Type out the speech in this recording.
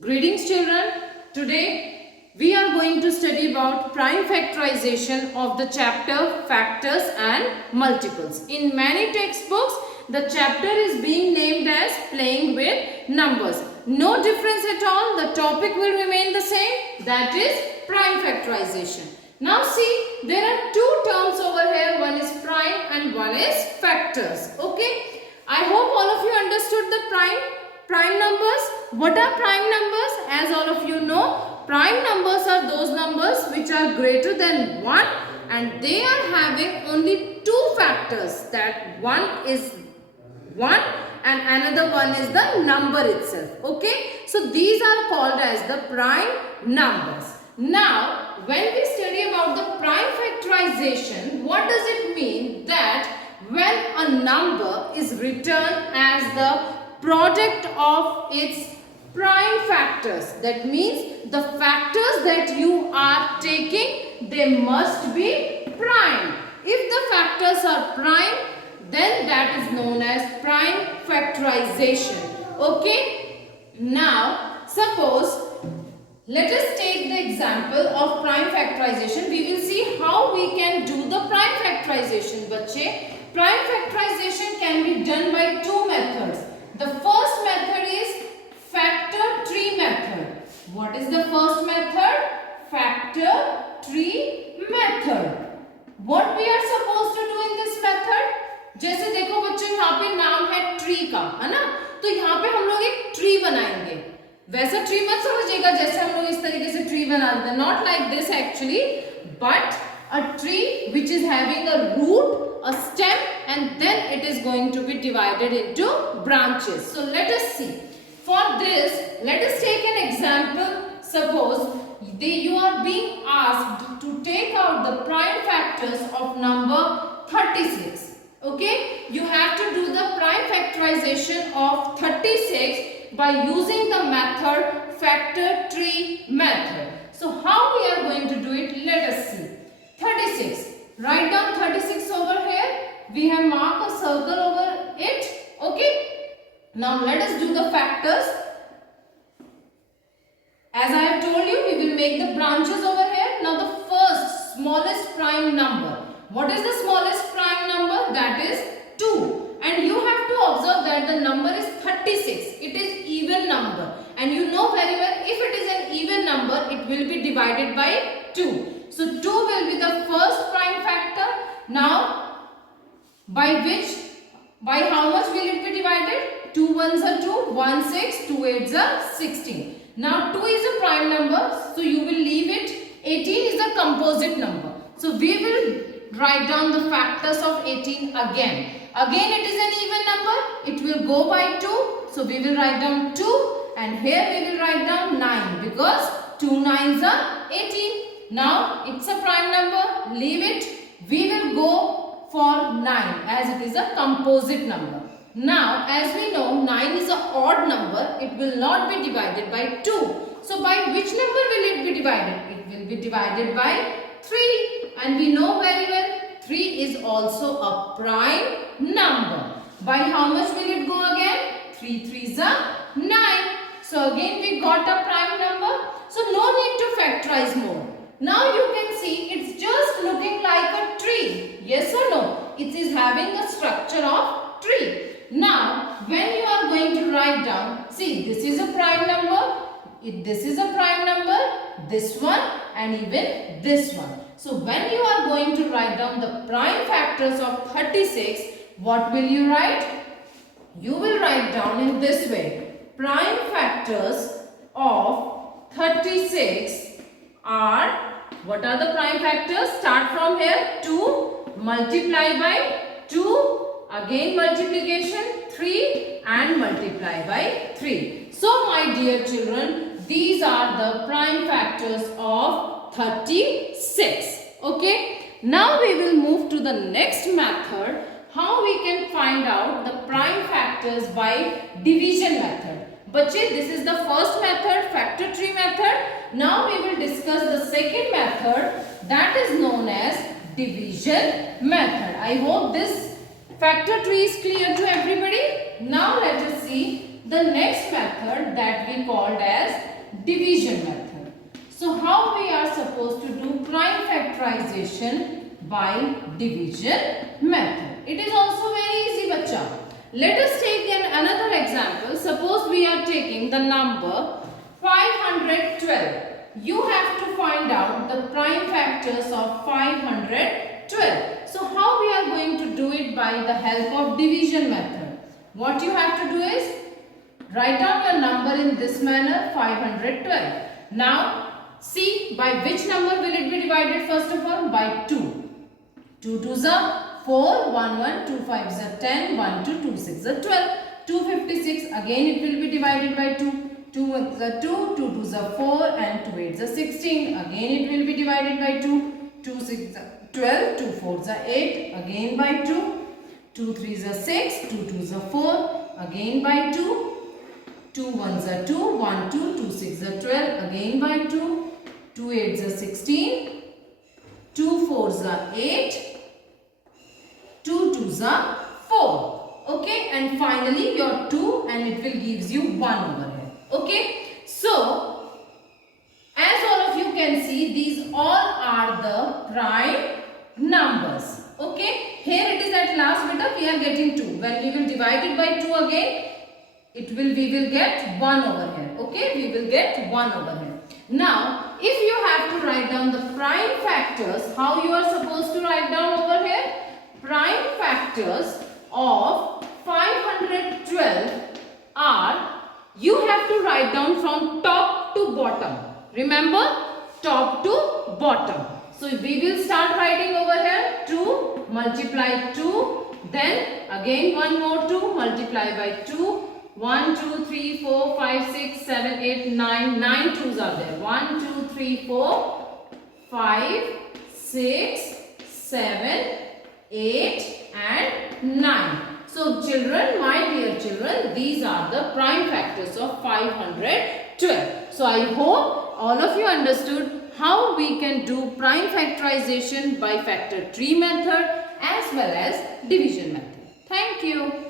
Greetings children. Today we are going to study about prime factorization of the chapter factors and multiples. In many textbooks the chapter is being named as playing with numbers. No difference at all. The topic will remain the same, that is prime factorization. Now see, there are two terms over here. One is prime and one is factors. Okay. I hope all of you understood the prime numbers. What are prime numbers? As all of you know, prime numbers are those numbers which are greater than 1 and they are having only two factors, that one is 1 and another one is the number itself. Okay, so these are called as the prime numbers. Now when we study about the prime factorization, what does it mean? That when a number is written as the product of its prime factors, that means the factors that you are taking, they must be prime. If the factors are prime, then that is known as prime factorization. Okay, now suppose let us take the example of prime factorization. We will see how we can do the prime factorization. Bache, prime factorization can be done by two methods. The first method is factor tree method. What is the first method? Factor tree method. What we are supposed to do in this method? जैसे देखो बच्चों, यहाँ पे नाम है tree का, है ना? तो यहाँ पे हम लोग एक ट्री बनाएंगे. वैसा ट्री मत समझिएगा जैसे हम लोग इस तरीके से ट्री बनाते हैं. Not like this actually, but a tree which is having a root, a stem, and then it is going to be divided into branches. So let us see. For this, let us take an example. Suppose you are being asked to take out the prime factors of number 36. Okay, you have to do the prime factorization of 36 by using the method factor tree method. So how we are going to do it? Let us see. 36. Write down 36 over here. We have marked a circle over it. Okay. Now let us do the factors. As I have told you, we will make the branches over here. Now the first smallest prime number. What is the smallest prime number? That is 2. And you have to observe that the number is 36. It is even number. And you know very well, if it is an even number, it will be divided by 2. So 2 will be the first prime factor. Now, by how much will it be divided? 2 ones are 2, 1 6, 2 eights are 16. Now 2 is a prime number, so you will leave it. 18 is a composite number. So we will write down the factors of 18 again. Again it is an even number. It will go by 2. So we will write down 2 and here we will write down 9 because 2 9s are 18. Now it's a prime number. Leave it. We will go for 9 as it is a composite number. Now as we know 9 is an odd number. It will not be divided by 2. So by which number will it be divided? It will be divided by 3. And we know very well 3 is also a prime number. By how much will it go again? 3 3s are 9. So again we got a prime number. So no need to factorize more. Now you can see it's just looking like a tree. Yes or no? It is having a structure of tree. Now when you are going to write down, see this is a prime number. This is a prime number. This one and even this one. So when you are going to write down the prime factors of 36, what will you write? You will write down in this way. Prime factors of 36 are, what are the prime factors? Start from here. 2 multiply by 2, again multiplication 3 and multiply by 3. So my dear children, these are the prime factors of 36. Okay. Now we will move to the next method. How we can find out the prime factors by division method. Bache, this is the first method, factor tree method. Now we will discuss the second method, that is known as division method. I hope this factor tree is clear to everybody. Now let us see the next method that we called as division method. So how we are supposed to do prime factorization by division method? It is also very easy, bacha. Let us take another example. Suppose we are taking the number 512. You have to find out the prime factors of 512. So how we are going to do it? By the help of division method. What you have to do is write down your number in this manner, 512. Now see by which number will it be divided first of all? By 2. 2 2s are 4, 1 1, 2 5s are 10, 1 2, 2 6 are 12. 256 again it will be divided by 2. 2 1s are 2, 2 2s are 4 and 2 8s are 16. Again it will be divided by 2. 2 6s are 12, 2 4s are 8, again by 2. 2 3s are 6, 2 2s are 4, again by 2. 2 1s are 2, 1 2, 2 6s are 12, again by 2. 2 8s are 16, 2 4s are 8, 2 2s are 4. Okay, and finally your 2 and it will gives you 1 over here. Okay, so as all of you can see, these all are the prime numbers. Okay, here it is at last beta we are getting 2. When we will divide it by 2 again, we will get 1 over here. Okay, we will get 1 over here. Now, if you have to write down the prime factors, how you are supposed to write down over here? Prime factors of 512 are, you have to write down from top to bottom. Remember, top to bottom. So we will start writing over here 2 multiply 2, then again one more 2 multiply by 2. 1 2 3 4 5 6 7 8 9 9 2s are there. 1 2 3 4 5 6 7 8 and 9. So children, my dear children, these are the prime factors of 512. So I hope all of you understood how we can do prime factorization by factor tree method as well as division method. Thank you.